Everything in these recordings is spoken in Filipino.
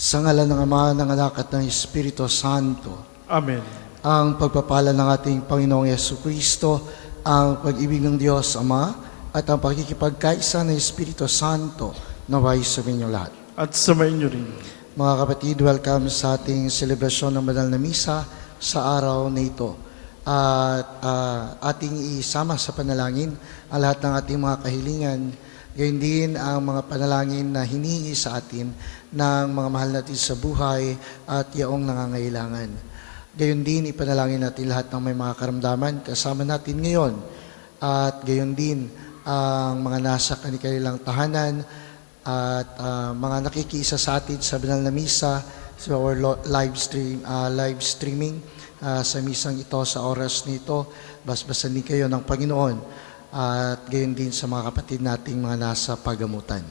Sa ngalan ng Ama, ng Anak at ng Espiritu Santo. Amen. Ang pagpapala ng ating Panginoong Yesukristo, ang pag-ibig ng Diyos Ama, at ang pakikipagkaisa ng Espiritu Santo naway sa inyong lahat. At samayin niyo rin. Mga kapatid, welcome sa ating selebrasyon ng Banal na Misa sa araw na ito. At ating isama sa panalangin ang lahat ng ating mga kahilingan, gayon din ang mga panalangin na hinihingi sa atin ng mga mahal natin sa buhay at yaong nangangailangan. Gayon din, ipanalangin natin lahat ng may mga karamdaman kasama natin ngayon. At gayon din, ang mga nasa kanilang tahanan at mga nakikiisa sa atin sa Banal na Misa, sa our live streaming sa misang ito, sa oras nito. Basbasan din kayo ng Panginoon at gayon din sa mga kapatid nating mga nasa pagamutan.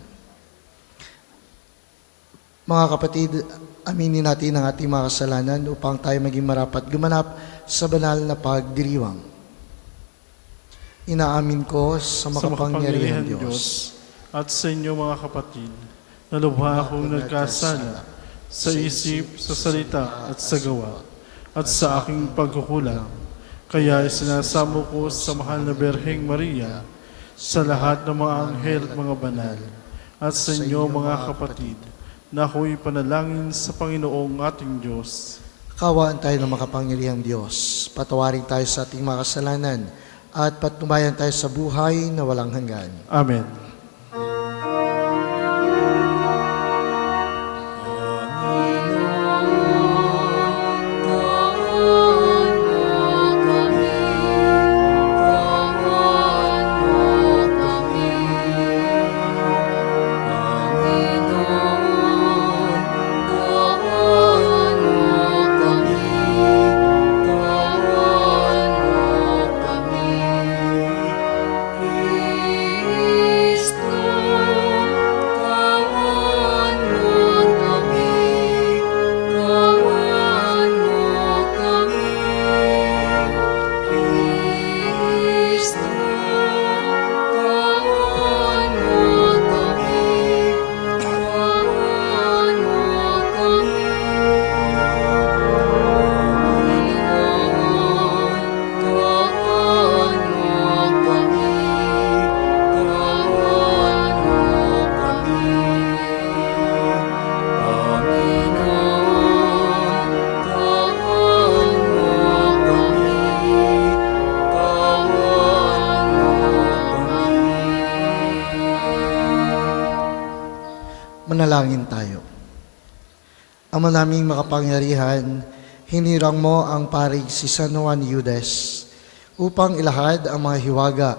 Mga kapatid, aminin natin ang ating mga kasalanan upang tayo maging marapat gumanap sa banal na pagdiriwang. Inaamin ko sa makapangyarihan Diyos at sa inyo mga kapatid, na lubha akong nagkasala sa isip, sa salita at sa gawa, at sa aking pagkukulang. Kaya isinasamo ko sa mahal na Birheng Maria, sa lahat ng mga anghel at mga banal, at sa inyo mga kapatid, na ako'y panalangin sa Panginoong ating Diyos. Kawaan tayo ng makapangyarihang Diyos. Patawarin tayo sa ating mga kasalanan at patnubayan tayo sa buhay na walang hanggan. Amen. Manalangin tayo. Ama naming makapangyarihan, hinirang mo ang parig si San Juan Eudes upang ilahad ang mga hiwaga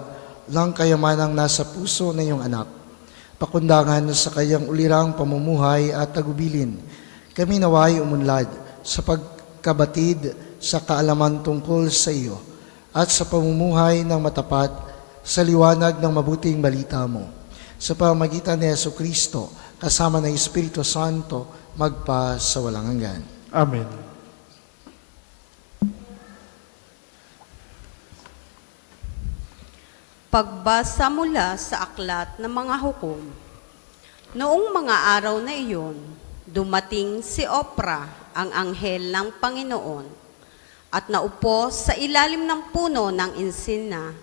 ng kayamanang nasa puso ng iyong anak. Pakundangan sa kayang ulirang pamumuhay at tagubilin, kami naway umunlad sa pagkabatid sa kaalaman tungkol sa iyo at sa pamumuhay ng matapat sa liwanag ng mabuting balita mo. Sa pamamagitan ni Jesucristo, kasama ng Espiritu Santo, magpa sa walang hanggan. Amen. Pagbasa mula sa aklat ng mga hukom. Noong mga araw na iyon, dumating si Opra, ang anghel ng Panginoon, at naupo sa ilalim ng puno ng insina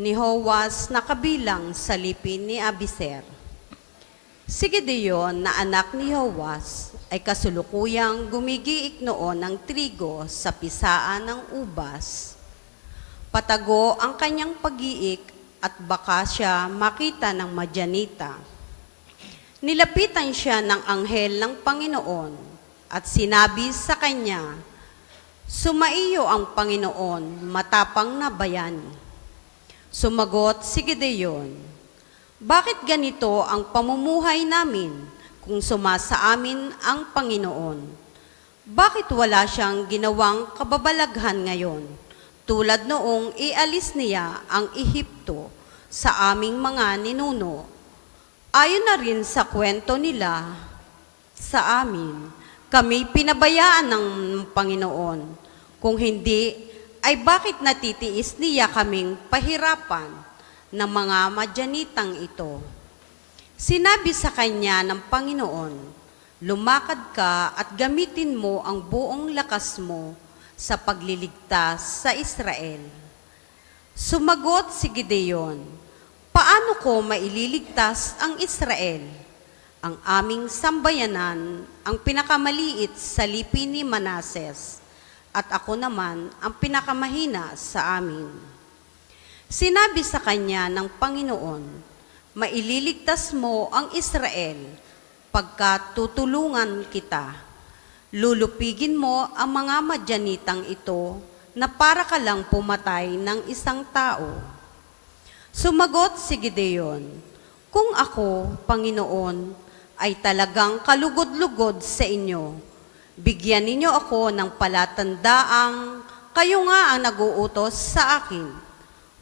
ni Joas na kabilang sa lipin ni Abiser. Si Gideon na anak ni Joas ay kasulukuyang gumigiik noon ng trigo sa pisaan ng ubas. Patago ang kanyang pag-iik at baka siya makita ng Madyanita. Nilapitan siya ng anghel ng Panginoon at sinabi sa kanya, "Sumaiyo ang Panginoon, matapang na bayani." Sumagot si Gideon, "Bakit ganito ang pamumuhay namin kung sumasa amin ang Panginoon? Bakit wala siyang ginawang kababalaghan ngayon, tulad noong ialis niya ang Ehipto sa aming mga ninuno? Ayon na rin sa kwento nila sa amin, kami pinabayaan ng Panginoon. Kung hindi, ay bakit natitiis niya kaming pahirapan ng mga Madyanitang ito?" Sinabi sa kanya ng Panginoon, Lumakad ka at gamitin mo ang buong lakas mo sa pagliligtas sa Israel. Sumagot si Gideon, "Paano ko maililigtas ang Israel? Ang aming sambayanan ang pinakamaliit sa lipi ni Manases, at ako naman ang pinakamahina sa amin." Sinabi sa kanya ng Panginoon, "Maililigtas mo ang Israel pagkat tutulungan kita. Lulupigin mo ang mga Madyanitang ito na para ka lang pumatay ng isang tao." Sumagot si Gideon, "Kung ako, Panginoon, ay talagang kalugod-lugod sa inyo, bigyan ninyo ako ng palatandaang kayo nga ang naguutos sa akin.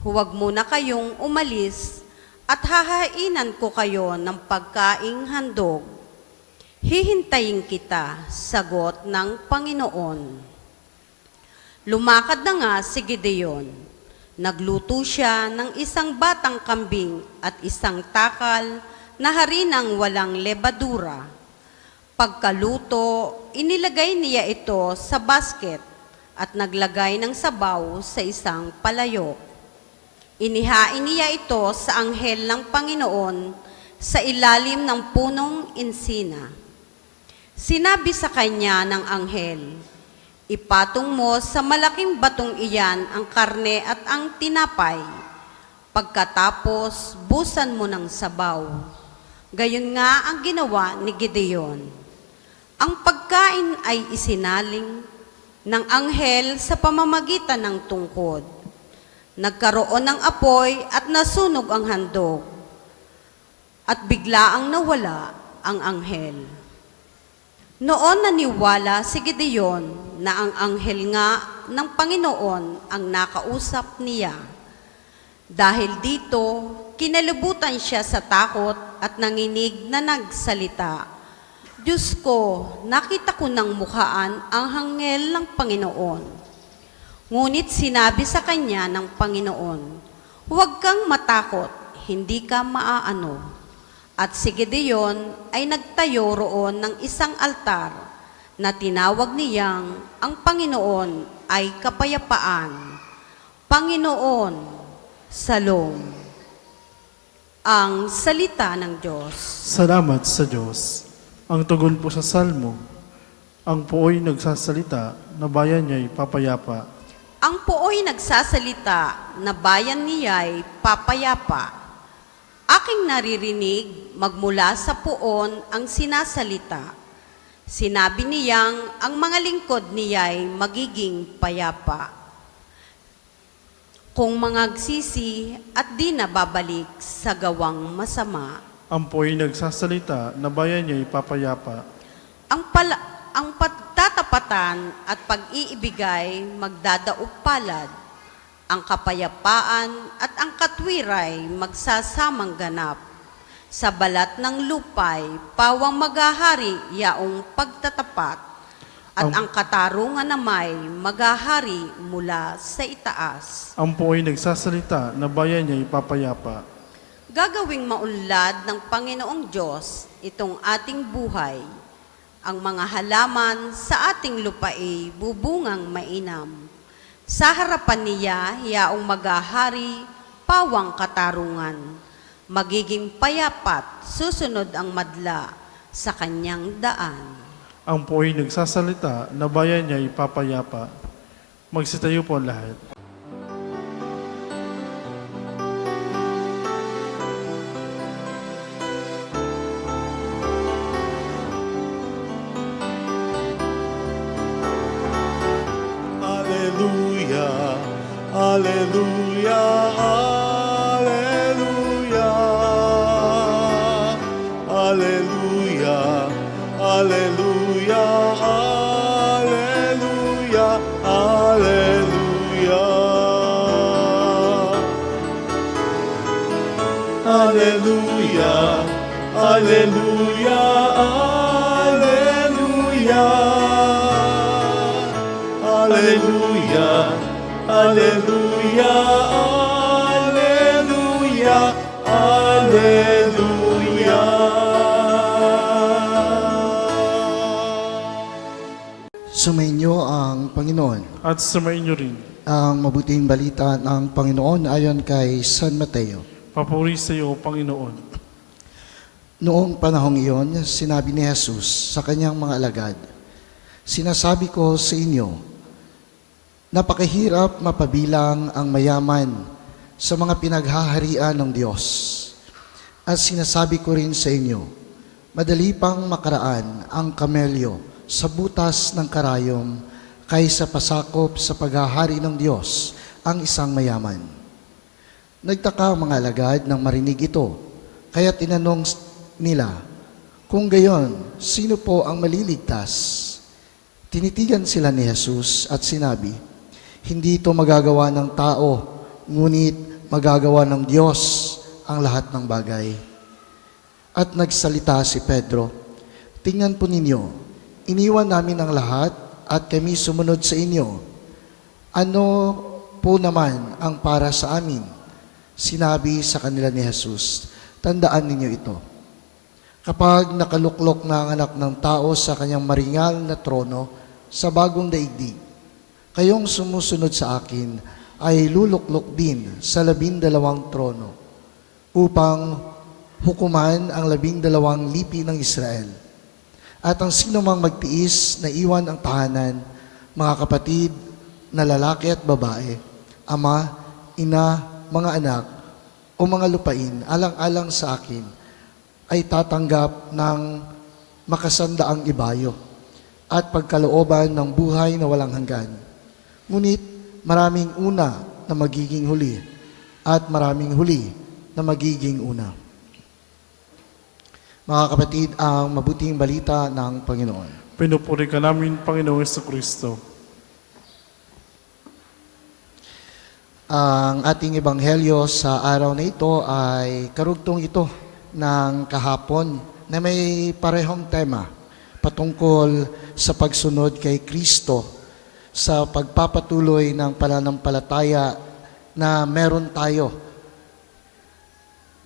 Huwag muna kayong umalis at hahainan ko kayo ng pagkaing handog. Hihintayin kita," sagot ng Panginoon. Lumakad na nga si Gideon. Nagluto siya ng isang batang kambing at isang takal na harinang walang lebadura. Pagkaluto, inilagay niya ito sa basket at naglagay ng sabaw sa isang palayok. Inihain niya ito sa anghel ng Panginoon sa ilalim ng punong insina. Sinabi sa kanya ng anghel, "Ipatong mo sa malaking batong iyan ang karne at ang tinapay. Pagkatapos, busan mo ng sabaw." Gayon nga ang ginawa ni Gideon. Ang pagkain ay isinaling ng anghel sa pamamagitan ng tungkod. Nagkaroon ng apoy at nasunog ang handog, at biglaang nawala ang anghel. Noon naniwala si Gideon na ang anghel nga ng Panginoon ang nakausap niya. Dahil dito, kinalibutan siya sa takot at nanginig na nagsalita, "Diyos ko, nakita ko ng mukhaan ang anghel ng Panginoon." Ngunit sinabi sa kanya ng Panginoon, "Huwag kang matakot, hindi ka maaano." At si Gideon ay nagtayo roon ng isang altar na tinawag niyang ang Panginoon ay kapayapaan. Panginoon, Salom. Ang salita ng Diyos. Salamat sa Diyos. Ang tugon po sa salmo, ang puoy nagsasalita, na bayan niya'y papayapa. Ang puoy nagsasalita na bayan niya'y papayapa. Aking naririnig magmula sa puon ang sinasalita. Sinabi niyang ang mga lingkod niya'y magiging payapa. Kung mangagsisi at di na babalik sa gawang masama. Ang puoy nagsasalita, na bayan niya'y papayapa. Ang pagtatapatan at pag-iibigay magdadaog palad. Ang kapayapaan at ang katwiray magsasamang ganap. Sa balat ng lupay, pawang maghahari yaong pagtatapat. At ang katarungan na may maghahari mula sa itaas. Ang puoy nagsasalita, na bayan niya'y papayapa. Gagawing maunlad ng Panginoong Diyos itong ating buhay. Ang mga halaman sa ating lupae bubungang mainam. Sa harapan niya, yaong maghahari, pawang katarungan. Magiging payapat, susunod ang madla sa kanyang daan. Ang puoy nagsasalita, na bayan niya'y papayapa. Magsitayo po ang lahat. Alleluia, alleluia, alleluia, alleluia, alleluia, alleluia, alleluia. Alleluia, alleluia, alleluia. Alleluia, alleluia, alleluia, alleluia. Sumainyo ang Panginoon. At sumainyo rin. Ang mabuting balita ng Panginoon ayon kay San Mateo. Papuri sa iyo, Panginoon. Noong panahong iyon, sinabi ni Jesus sa kanyang mga alagad, "Sinasabi ko sa inyo, napakahirap mapabilang ang mayaman sa mga pinaghaharian ng Diyos. At sinasabi ko rin sa inyo, madali pang makaraan ang kamelyo sa butas ng karayom kaysa pasakop sa paghahari ng Diyos ang isang mayaman." Nagtaka ang mga alagad nang marinig ito, kaya tinanong nila, "Kung gayon, sino po ang maliligtas?" Tinitigan sila ni Jesus at sinabi, "Hindi ito magagawa ng tao, ngunit magagawa ng Diyos ang lahat ng bagay." At nagsalita si Pedro, "Tingnan po ninyo, iniwan namin ang lahat at kami sumunod sa inyo. Ano po naman ang para sa amin?" Sinabi sa kanila ni Jesus, "Tandaan ninyo ito. Kapag nakaluklok na ang anak ng tao sa kanyang maringal na trono sa bagong daigdig, kayong sumusunod sa akin ay luluklok din sa 12 trono upang hukuman ang 12 lipi ng Israel. At ang sino mang magtiis na iwan ang tahanan, mga kapatid na lalaki at babae, ama, ina, mga anak, o mga lupain, alang-alang sa akin, ay tatanggap ng makasandaang ibayo at pagkalooban ng buhay na walang hanggan. Ngunit maraming una na magiging huli at maraming huli na magiging una." Mga kapatid, ang mabuting balita ng Panginoon. Pinupuri ka namin, Panginoong Jesucristo. Ang ating ebanghelyo sa araw na ito ay karugtong ito ng kahapon na may parehong tema patungkol sa pagsunod kay Kristo, sa pagpapatuloy ng pananampalataya na meron tayo.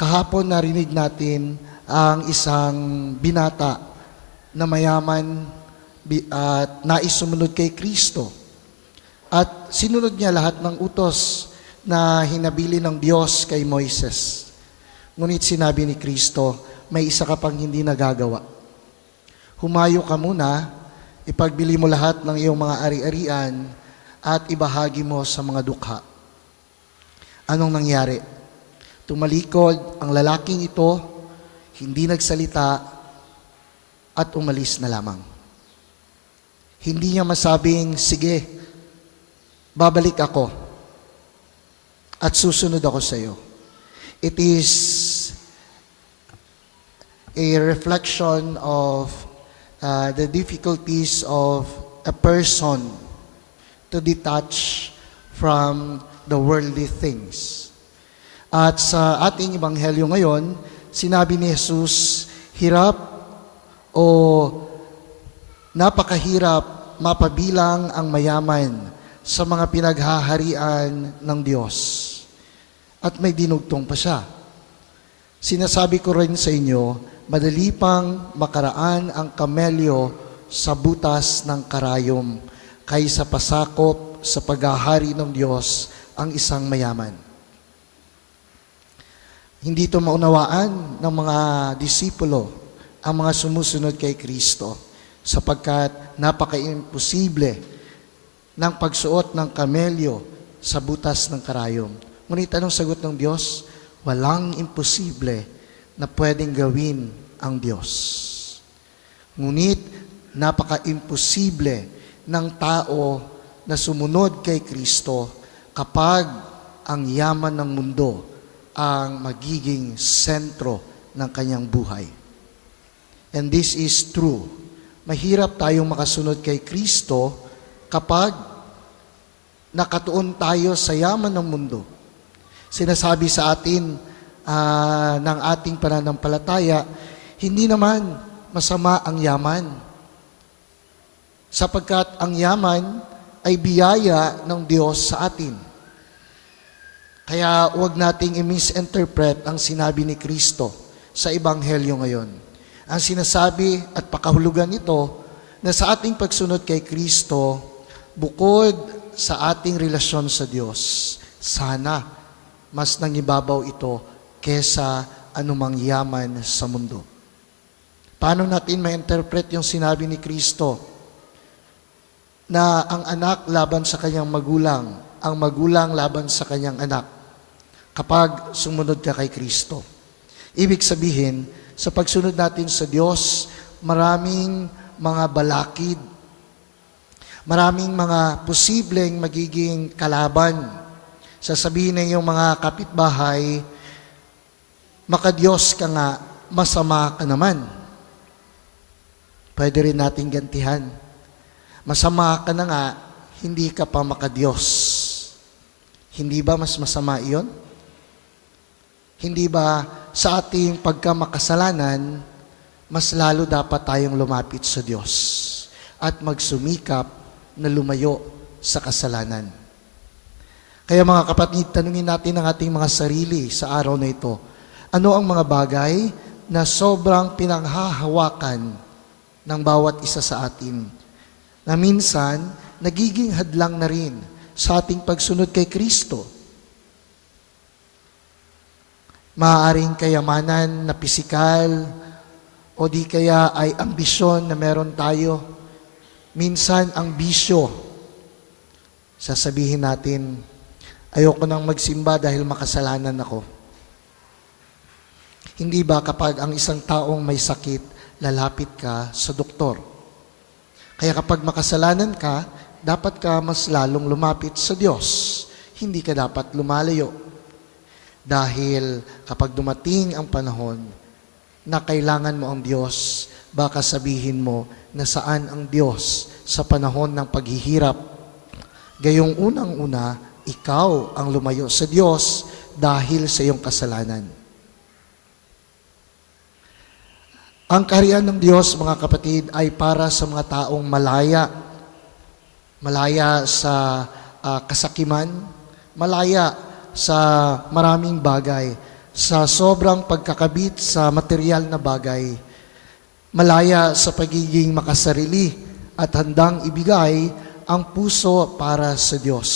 Kahapon narinig natin ang isang binata na mayaman at nais sumunod kay Kristo. At sinunod niya lahat ng utos na hinabili ng Diyos kay Moises. Ngunit sinabi ni Kristo, may isa ka pang hindi nagagawa. Humayo ka muna, ipagbili mo lahat ng iyong mga ari-arian at ibahagi mo sa mga dukha. Anong nangyari? Tumalikod ang lalaking ito, hindi nagsalita at umalis na lamang. Hindi niya masabing, "Sige, babalik ako at susunod ako sa iyo." It is a reflection of the difficulties of a person to detach from the worldly things. At sa ating ebanghelyo ngayon, sinabi ni Jesus, hirap o napakahirap mapabilang ang mayaman sa mga pinaghaharian ng Diyos. At may dinugtong pa siya. Sinasabi ko rin sa inyo, madali pang makaraan ang kamelyo sa butas ng karayom kaysa pasakop sa paghahari ng Diyos ang isang mayaman. Hindi ito maunawaan ng mga disipulo, ang mga sumusunod kay Kristo, sapagkat napaka-imposible ng pagsuot ng kamelyo sa butas ng karayom. Ngunit anong sagot ng Diyos? Walang imposible na pwedeng gawin ang Diyos. Ngunit napaka-imposible ng tao na sumunod kay Kristo kapag ang yaman ng mundo ang magiging sentro ng kanyang buhay. And this is true. Mahirap tayong makasunod kay Kristo kapag nakatuon tayo sa yaman ng mundo. Sinasabi sa atin ng ating pananampalataya, hindi naman masama ang yaman. Sapagkat ang yaman ay biyaya ng Diyos sa atin. Kaya huwag nating i-misinterpret ang sinabi ni Kristo sa Ebanghelyo ngayon. Ang sinasabi at pakahulugan nito na sa ating pagsunod kay Kristo, bukod sa ating relasyon sa Diyos, sana mas nangibabaw ito kesa anumang yaman sa mundo. Paano natin ma-interpret yung sinabi ni Kristo na ang anak laban sa kanyang magulang, ang magulang laban sa kanyang anak kapag sumunod ka kay Kristo? Ibig sabihin, sa pagsunod natin sa Diyos, maraming mga balakid, maraming mga posibleng magiging kalaban. Sasabihin na yung mga kapitbahay, makadiyos ka nga, masama ka naman. Pwede rin nating gantihan. Masama ka na nga, hindi ka pa makadiyos. Hindi ba mas masama iyon? Hindi ba sa ating pagkamakasalanan, mas lalo dapat tayong lumapit sa Diyos at magsumikap na lumayo sa kasalanan? Kaya mga kapatid, tanungin natin ang ating mga sarili sa araw na ito. Ano ang mga bagay na sobrang pinanghahawakan ng bawat isa sa atin, na minsan nagiging hadlang na rin sa ating pagsunod kay Kristo? Maaaring kayamanan na pisikal, o di kaya ay ambisyon na meron tayo. Minsan ang bisyo, sasabihin natin, ayoko nang magsimba dahil makasalanan ako. Hindi ba kapag ang isang taong may sakit, lalapit ka sa doktor? Kaya kapag makasalanan ka, dapat ka mas lalong lumapit sa Diyos. Hindi ka dapat lumalayo. Dahil kapag dumating ang panahon na kailangan mo ang Diyos, baka sabihin mo na saan ang Diyos sa panahon ng paghihirap. Gayong unang-una, ikaw ang lumayo sa Diyos dahil sa iyong kasalanan. Ang kaharian ng Diyos, mga kapatid, ay para sa mga taong malaya. Malaya sa kasakiman, malaya sa maraming bagay, sa sobrang pagkakabit sa material na bagay, malaya sa pagiging makasarili at handang ibigay ang puso para sa Diyos.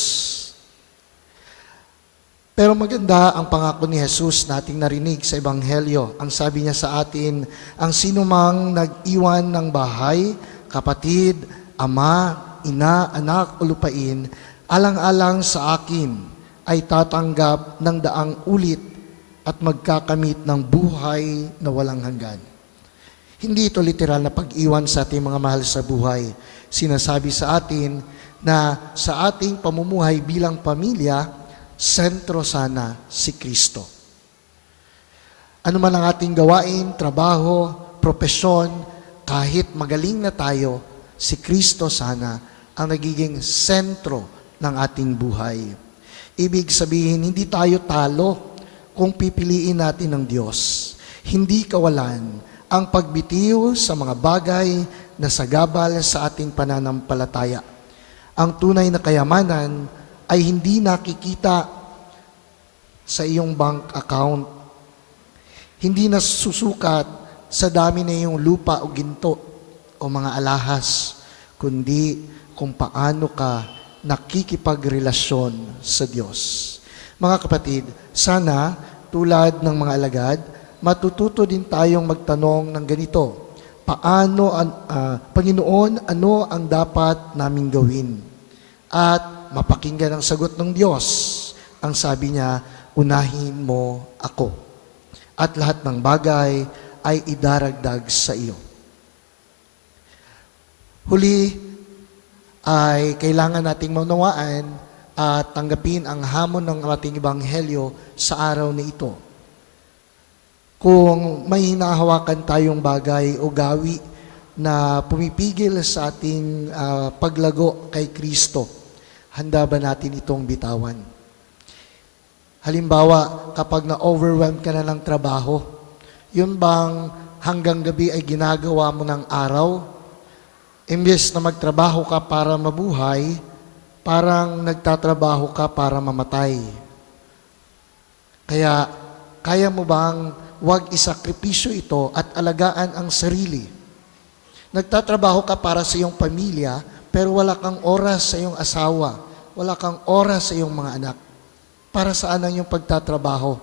Pero maganda ang pangako ni Jesus nating narinig sa Ebanghelyo. Ang sabi niya sa atin, ang sinumang nag-iwan ng bahay, kapatid, ama, ina, anak o lupain, alang-alang sa akin, ay tatanggap ng daang ulit at magkakamit ng buhay na walang hanggan. Hindi ito literal na pag-iwan sa ating mga mahal sa buhay. Sinasabi sa atin na sa ating pamumuhay bilang pamilya, sentro sana si Kristo. Ano man ang ating gawain, trabaho, propesyon, kahit magaling na tayo, si Kristo sana ang nagiging sentro ng ating buhay. Ibig sabihin, hindi tayo talo kung pipiliin natin ng Diyos. Hindi kawalan ang pagbitiw sa mga bagay na sagabal sa ating pananampalataya. Ang tunay na kayamanan ay hindi nakikita sa iyong bank account. Hindi na susukat sa dami na iyong lupa o ginto o mga alahas, kundi kung paano ka nakikipagrelasyon sa Diyos. Mga kapatid, sana tulad ng mga alagad, matututo din tayong magtanong ng ganito, Panginoon, ano ang dapat naming gawin? At mapakinggan ang sagot ng Diyos. Ang sabi niya, unahin mo ako. At lahat ng bagay ay idaragdag sa iyo. Huli ay kailangan nating maunawaan at tanggapin ang hamon ng ating Ebanghelyo sa araw na ito. Kung may hinahawakan tayong bagay o gawi na pumipigil sa ating paglago kay Kristo, handa ba natin itong bitawan? Halimbawa, kapag na-overwhelmed ka na ng trabaho, yun bang hanggang gabi ay ginagawa mo ng araw? Imbes na magtrabaho ka para mabuhay, parang nagtatrabaho ka para mamatay. Kaya, kaya mo bang wag isakripisyo ito at alagaan ang sarili Nagtatrabaho ka para sa iyong pamilya, pero wala kang oras sa iyong asawa, wala kang oras sa iyong mga anak. Para saan ang iyong pagtatrabaho?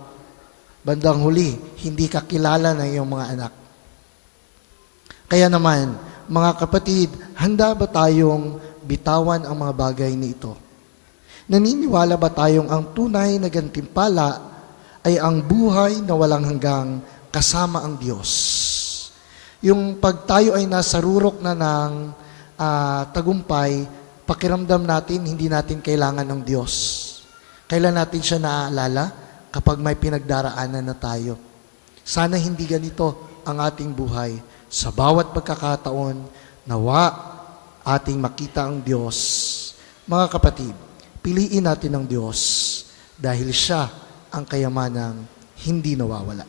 Bandang huli, hindi ka kilala ng iyong mga anak. Kaya naman, mga kapatid, handa ba tayong bitawan ang mga bagay na ito? Naniniwala ba tayong ang tunay na gantimpala ay ang buhay na walang hanggang kasama ang Diyos? Yung pag tayo ay nasa rurok na ng tagumpay, pakiramdam natin, hindi natin kailangan ng Diyos. Kailan natin siya naaalala? Kapag may pinagdaraanan na tayo. Sana hindi ganito ang ating buhay. Sa bawat pagkakataon, nawa ating makita ang Diyos. Mga kapatid, piliin natin ang Diyos dahil siya ang kayamanang hindi nawawala.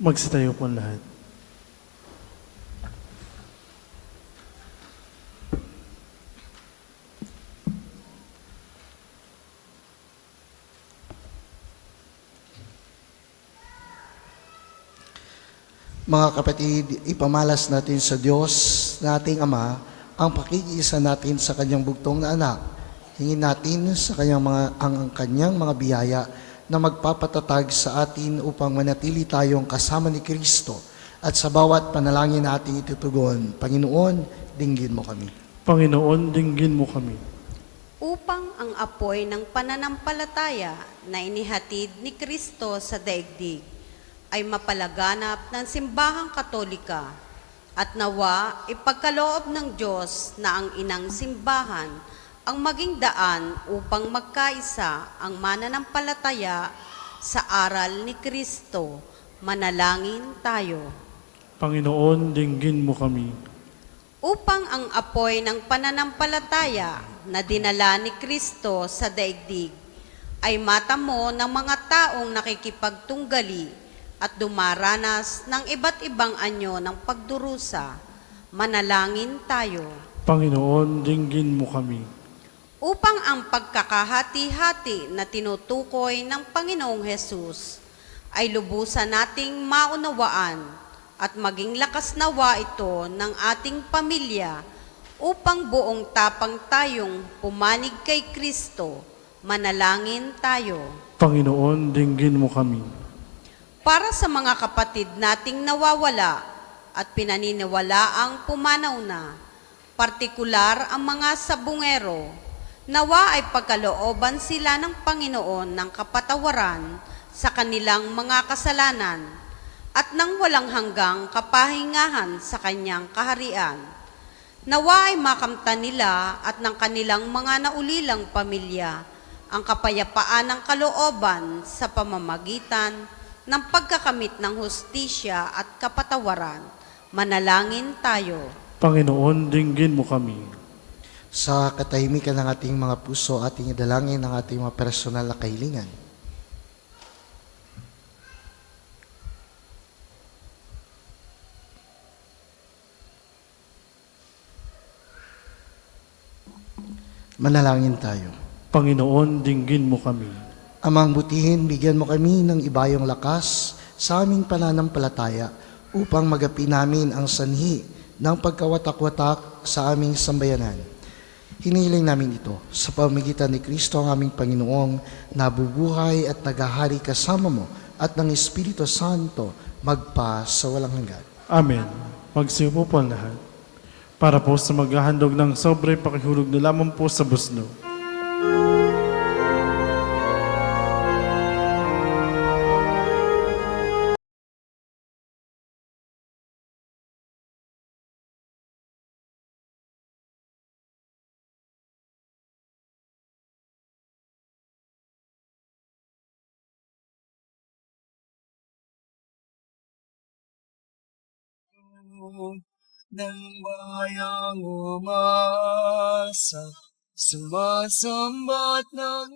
Magsitayo po ang lahat. Mga kapatid, ipamalas natin sa Diyos na ating Ama ang pakikiisa natin sa Kanyang bugtong na anak. Hingin natin sa ang Kanyang mga biyaya na magpapatatag sa atin upang manatili tayong kasama ni Kristo. At sa bawat panalangin na ating itutugon, Panginoon, dinggin mo kami. Panginoon, dinggin mo kami. Upang ang apoy ng pananampalataya na inihatid ni Kristo sa daigdig ay mapalaganap ng simbahang katolika at nawa ipagkaloob ng Diyos na ang inang simbahan ang maging daan upang magkaisa ang mananampalataya sa aral ni Kristo. Manalangin tayo. Panginoon, dinggin mo kami. Upang ang apoy ng pananampalataya na dinala ni Kristo sa daigdig ay matamo ng mga taong nakikipagtunggali at dumaranas ng iba't ibang anyo ng pagdurusa. Manalangin tayo. Panginoon, dinggin mo kami. Upang ang pagkakahati-hati na tinutukoy ng Panginoong Hesus ay lubusan nating maunawaan at maging lakas nawa ito ng ating pamilya upang buong tapang tayong pumanig kay Kristo. Manalangin tayo. Panginoon, dinggin mo kami. Para sa mga kapatid nating nawawala at pinaniniwalaang pumanaw na, partikular ang mga sabungero, nawa ay pagkalooban sila ng Panginoon ng kapatawaran sa kanilang mga kasalanan at nang walang hanggang kapahingahan sa kanyang kaharian. Nawa ay makamtan nila at ng kanilang mga naulilang pamilya ang kapayapaan ng kalooban sa pamamagitan ng pagkakamit ng hustisya at kapatawaran. Manalangin tayo. Panginoon, dinggin mo kami. Sa katahimikan ng ating mga puso, ating idalangin ang ating mga personal na kahilingan. Manalangin tayo. Panginoon, dinggin mo kami. Amang butihin, bigyan mo kami ng ibayong lakas sa aming pananampalataya upang magapi namin ang sanhi ng pagkawatak-watak sa aming sambayanan. Hinihiling namin ito sa pamamagitan ni Kristo ang aming Panginoong nabubuhay at naghahari kasama mo at ng Espiritu Santo magpa sa walang hanggan. Amen. Magsiupo po ang lahat. Para po sa maghahandog ng sobre, pakihulog na lamang po sa busno. ng bayang umasa, sumasambat ng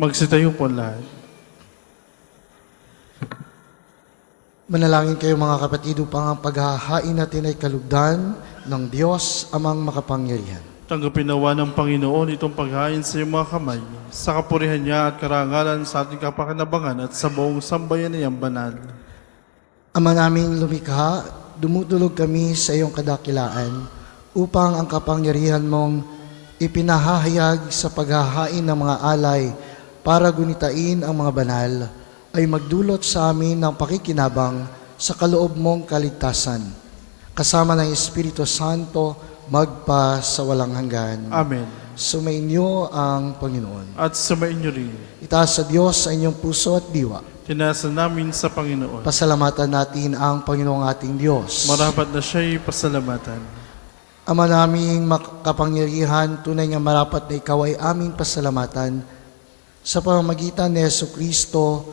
Magsitayo po lahat. Manalangin kayo mga kapatid upang ang paghahain natin ay kalugdan ng Diyos amang makapangyarihan. Tanggapin nawa ng Panginoon itong paghain sa iyong mga kamay, sa kapurihan niya at karangalan sa ating kapakinabangan at sa buong sambayanayang banal. Ama naming lumikha, dumudulog kami sa iyong kadakilaan upang ang kapangyarihan mong ipinahahayag sa paghahain ng mga alay para gunitain ang mga banal ay magdulot sa amin ng pakikinabang sa kaloob mong kaligtasan. Kasama ng Espiritu Santo, magpa sa walang hanggan. Amen. Sumainyo ang Panginoon. At sumainyo rin. Itaas sa Diyos sa inyong puso at diwa. Tinasa namin sa Panginoon. Pasalamatan natin ang Panginoong ating Diyos. Marapat na siya'y pasalamatan. Ama naming makapangyarihan, tunay nga marapat na ikaw ay aming pasalamatan sa pamamagitan ni Jesucristo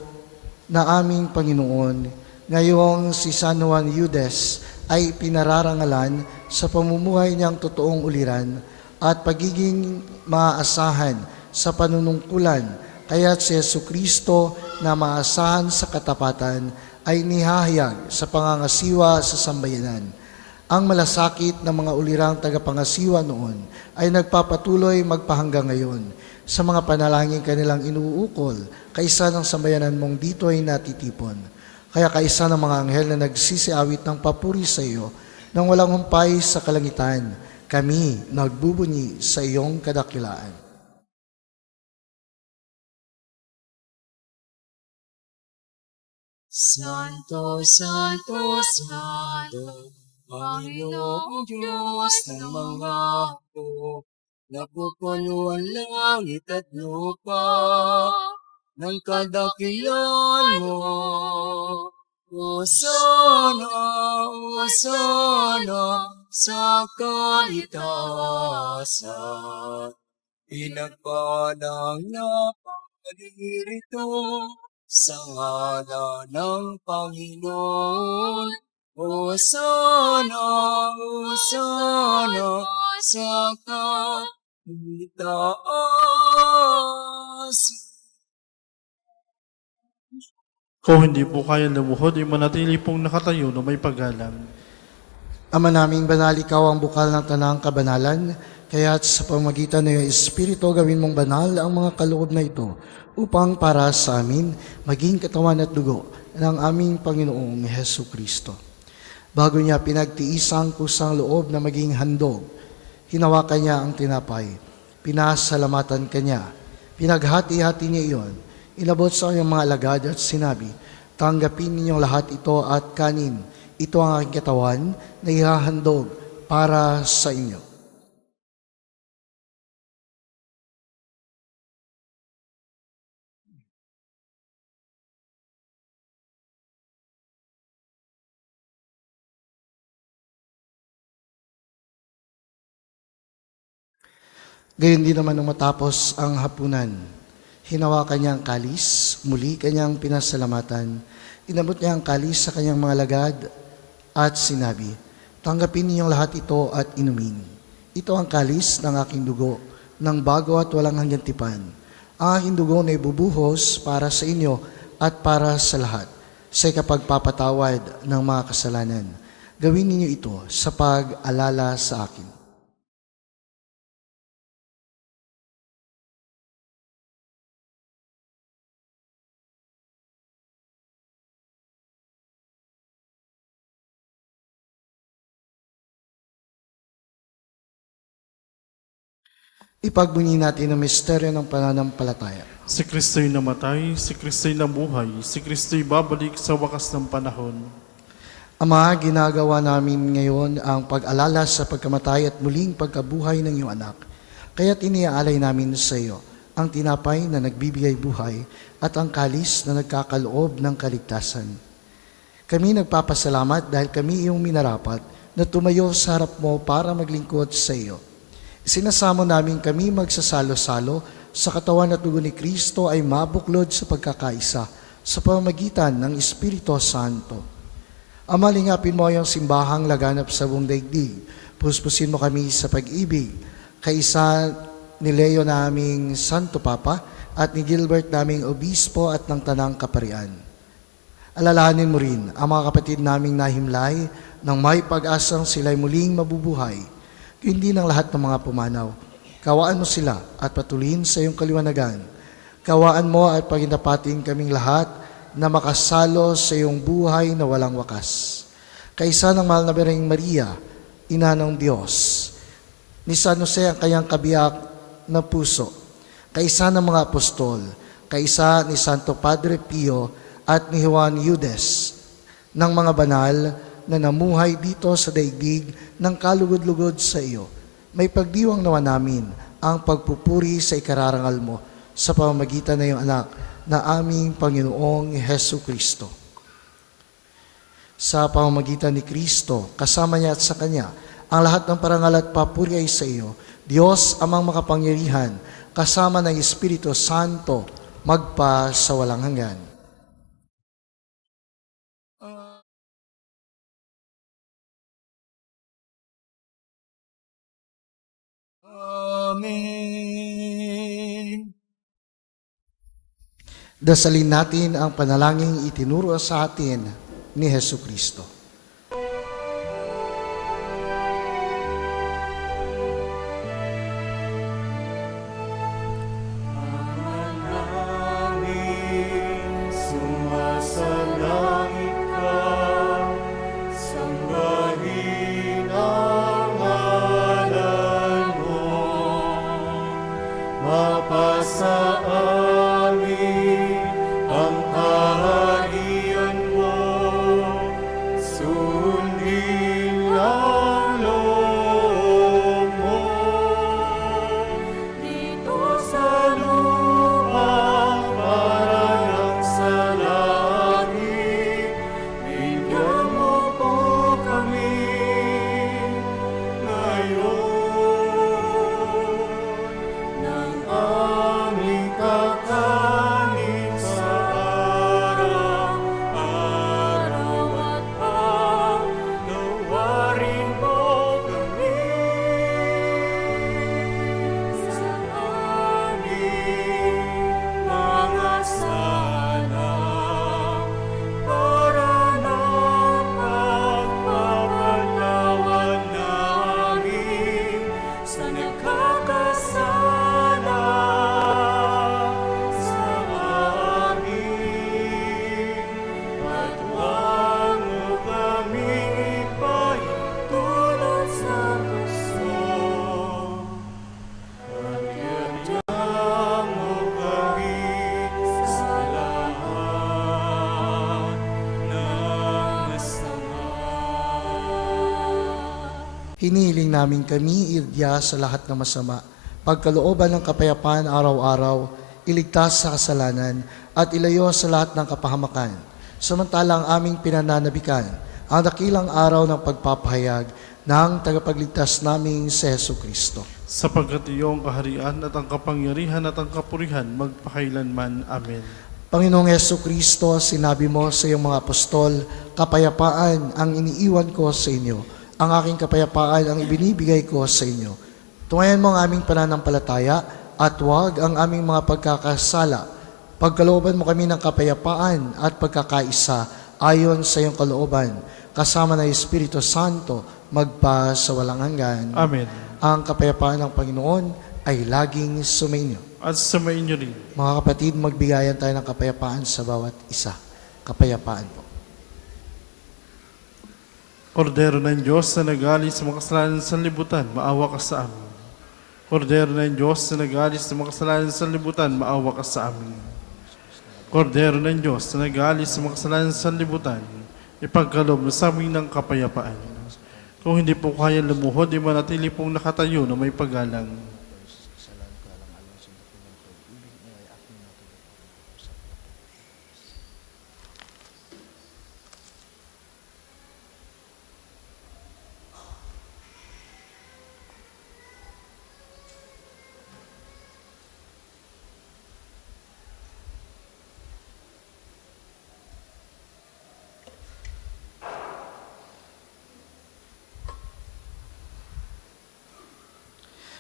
na aming Panginoon. Ngayong si San Juan Eudes ay pinararangalan sa pamumuhay niyang totoong uliran at pagiging maaasahan sa panunungkulan. Kaya't si Jesucristo na maasahan sa katapatan ay nihahayag sa pangangasiwa sa sambayanan. Ang malasakit ng mga ulirang tagapangasiwa noon ay nagpapatuloy magpahanggang ngayon sa mga panalangin kanilang inuukol kaisa ng sambayanan mong dito ay natitipon. Kaya kaisa ng mga anghel na nagsisiawit ng papuri sa iyo nang walang humpay sa kalangitan, kami nagbubunyi sa iyong kadakilaan. Santo, Santo, Santo, Panginoong Diyos ng mga hukbo, napupuno ang langit at lupa ng kadakilan mo. Hosana, Hosana, sa kaitaasan. Pinagpalang na pagkalirito sa ngalan ng Panginoon. Hosana, Hosana, sa kaitaasan. Kung hindi po kaya lumuhod, ay manatili pong nakatayo na may paggalang. Ama naming banal, ikaw ang bukal ng tanang kabanalan, kaya't sa pamagitan ng iyong Espiritu gawin mong banal ang mga kaloob na ito upang para sa amin maging katawan at dugo ng aming Panginoong Jesucristo. Bago niya pinagtiis ang kusang loob na maging handog, hinawakan niya ang tinapay, pinasalamatan kanya, pinaghati-hati niya iyon, inabot sa kanyang mga alagad at sinabi, tanggapin ninyong lahat ito at kanin. Ito ang aking katawan na ihahandog para sa inyo. Gayon din naman nung matapos ang hapunan, hinawakan niya ang kalis, muli kanyang pinasalamatan. Inabot niya ang kalis sa kanyang mga lagad at sinabi, tanggapin ninyong lahat ito at inumin. Ito ang kalis ng aking dugo, ng bago at walang hanggang tipan. Ang aking dugo na ibubuhos para sa inyo at para sa lahat, sa ikapagpapatawad ng mga kasalanan. Gawin ninyo ito sa pag-alala sa akin. Ipagbunyi natin ang misteryo ng pananampalataya. Si Kristo'y namatay, si Kristo'y nabuhay, si Kristo'y babalik sa wakas ng panahon. Ama, ginagawa namin ngayon ang pag-alala sa pagkamatay at muling pagkabuhay ng iyong anak. Kaya't iniaalay namin sa iyo ang tinapay na nagbibigay buhay at ang kalis na nagkakaloob ng kaligtasan. Kami nagpapasalamat dahil kami iyong minarapat na tumayo sa harap mo para maglingkod sa iyo. Sinasamo namin kami magsasalo-salo sa katawan at dugo ni Kristo ay mabuklod sa pagkakaisa sa pamamagitan ng Espiritu Santo. Ama, lingapin mo ang simbahang laganap sa buong daigdig. Puspusin mo kami sa pag-ibig, kaisa ni Leo na aming Santo Papa at ni Gilbert naming obispo at ng Tanang Kaparian. Alalahanin mo rin ang mga kapatid naming nahimlay nang may pag-asang sila'y muling mabubuhay, kundi ng lahat ng mga pumanaw. Kawaan mo sila at patuloyin sa iyong kaliwanagan. Kawaan mo at paginapating kaming lahat na makasalo sa iyong buhay na walang wakas. Kaisa ng mahal na Birheng Maria, Ina ng Diyos, ni San Jose ang kanyang kabiyak na puso, kaisa ng mga apostol, kaisa ni Santo Padre Pio at ni Juan Eudes, ng mga banal na namuhay dito sa daigdig ng kalugod-lugod sa iyo. May pagdiwang nawa namin ang pagpupuri sa ikararangal mo sa pamamagitan ng iyong anak na aming Panginoong Hesu Kristo. Sa pamamagitan ni Kristo, kasama niya at sa Kanya, ang lahat ng parangal at papuri ay sa iyo, Diyos amang makapangyarihan, kasama ng Espiritu Santo, magpa sa walang hanggan. Amen. Dasalin natin ang panalangin itinuro sa atin ni Hesu Kristo. Namin sumasalangit ka, sambahin ang ngalan mo, mapasa amin ang kaharian mo, sundin ang loob mo. Dito sa lupa parang sa langit, bigyan mo po kami ngayon ng aming kakanin sa araw-araw at pagnawarin mo kami sa aming mga sala para ng pagpapatawad namin sa nagkakasala sa amin. At huwag mo kaming ipahintulot sa puso, at iadya mo kami sa lahat ng masama. Hinihiling namin kami irya sa lahat ng masama, pagkalooban ng kapayapaan araw-araw, iligtas sa kasalanan, at ilayo sa lahat ng kapahamakan. Samantalang aming pinananabikan ang dakilang araw ng pagpapahayag ng tagapagligtas naming si Hesu Kristo. Sapagkat iyong kaharian at ang kapangyarihan at ang kapurihan magpakailanman. Amen. Panginoong Hesu Kristo, sinabi mo sa iyong mga apostol, kapayapaan ang iniiwan ko sa inyo. Ang aking kapayapaan ang ibinibigay ko sa inyo. Tungayan mo ang aming pananampalataya at huwag ang aming mga pagkakasala. Pagkalooban mo kami ng kapayapaan at pagkakaisa ayon sa iyong kalooban, kasama ng Espiritu Santo, magpa sa walang hanggan. Amen. Ang kapayapaan ng Panginoon ay laging sumainyo. At samayin niyo rin. Mga kapatid, magbigayan tayo ng kapayapaan sa bawat isa. Kapayapaan po. Kordero ng Diyos na nagalis sa mga kasalanan sa libutan, maawa ka sa amin. Kordero ng Diyos na nagalis sa mga kasalanan sa libutan, maawa ka sa amin. Kordero ng Diyos na nagalis sa mga kasalanan sa libutan, ipagkaloob mo sa amin ng kapayapaan. Kung hindi po kaya lumuhod, di manatili pong nakatayo na may paggalang.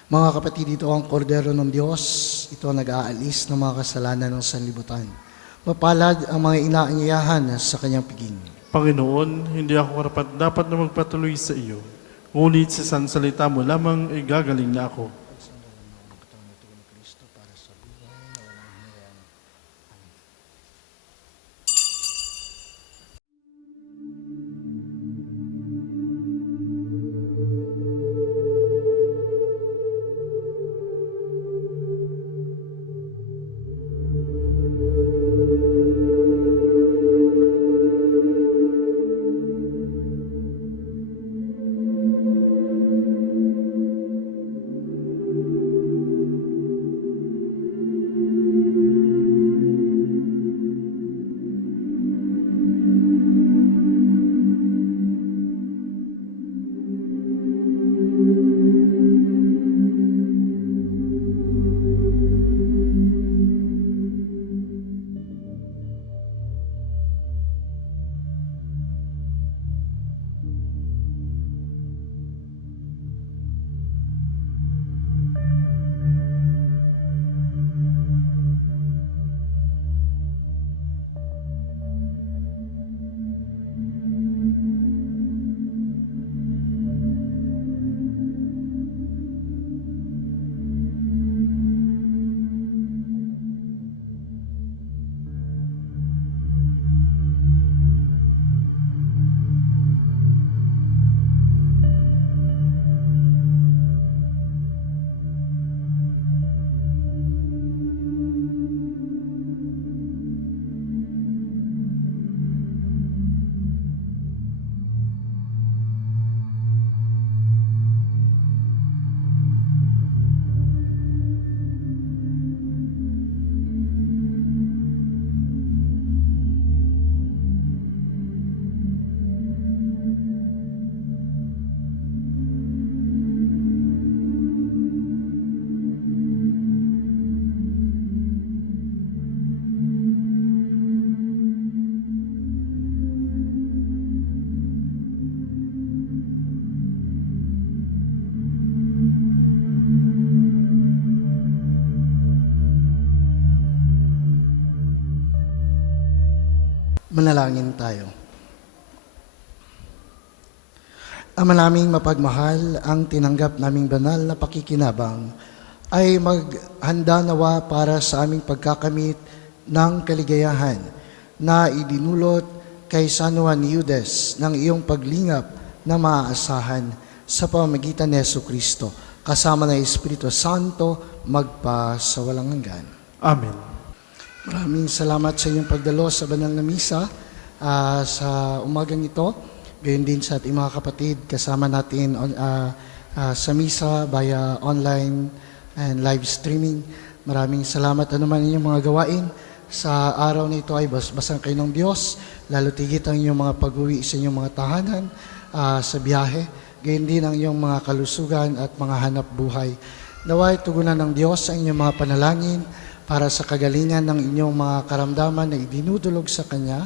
Mga kapatid, ito ang kordero ng Diyos. Ito ang nag-aalis ng mga kasalanan ng sanlibutan. Mapalad ang mga inaanyayahan sa kanyang piging. Panginoon, hindi ako karapat dapat na magpatuloy sa iyo. Ngunit sa sansalita mo lamang ay gagaling na ako. Manalangin tayo. Ama naming mapagmahal, ang tinanggap naming banal na pakikinabang ay maghanda nawa para sa aming pagkakamit ng kaligayahan na idinulot kay San Juan Eudes ng iyong paglingap na maaasahan sa pamamagitan ni Jesucristo, kasama ng Espiritu Santo, magpa sa walang hanggan. Amen. Maraming salamat sa inyong pagdalo sa banal na misa sa umagang ito. Gayon din sa ating mga kapatid, kasama natin sa misa via online and live streaming. Maraming salamat anuman inyong mga gawain. Sa araw na ito ay basang kayo ng Diyos, lalo tigit ang inyong mga pag-uwi sa inyong mga tahanan, sa biyahe. Gayon din ang inyong mga kalusugan at mga hanap buhay. Naway tugunan ng Diyos ang inyong mga panalangin para sa kagalingan ng inyong mga karamdaman na idinudulog sa Kanya,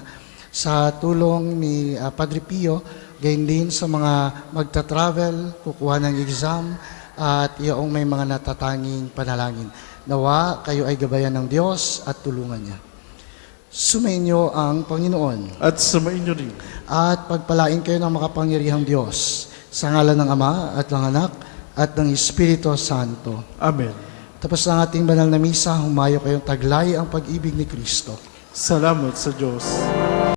sa tulong ni Padre Pio, gayon din sa mga magta-travel, kukuha ng exam, at iyong may mga natatanging panalangin. Nawa, kayo ay gabayan ng Diyos at tulungan niya. Sumainyo ang Panginoon. At sumainyo rin. At pagpalain kayo ng makapangyarihang Diyos, sa ngalan ng Ama at ng Anak at ng Espiritu Santo. Amen. Tapos ang ating banal na misa, humayo kayong taglay ang pag-ibig ni Kristo. Salamat sa Diyos.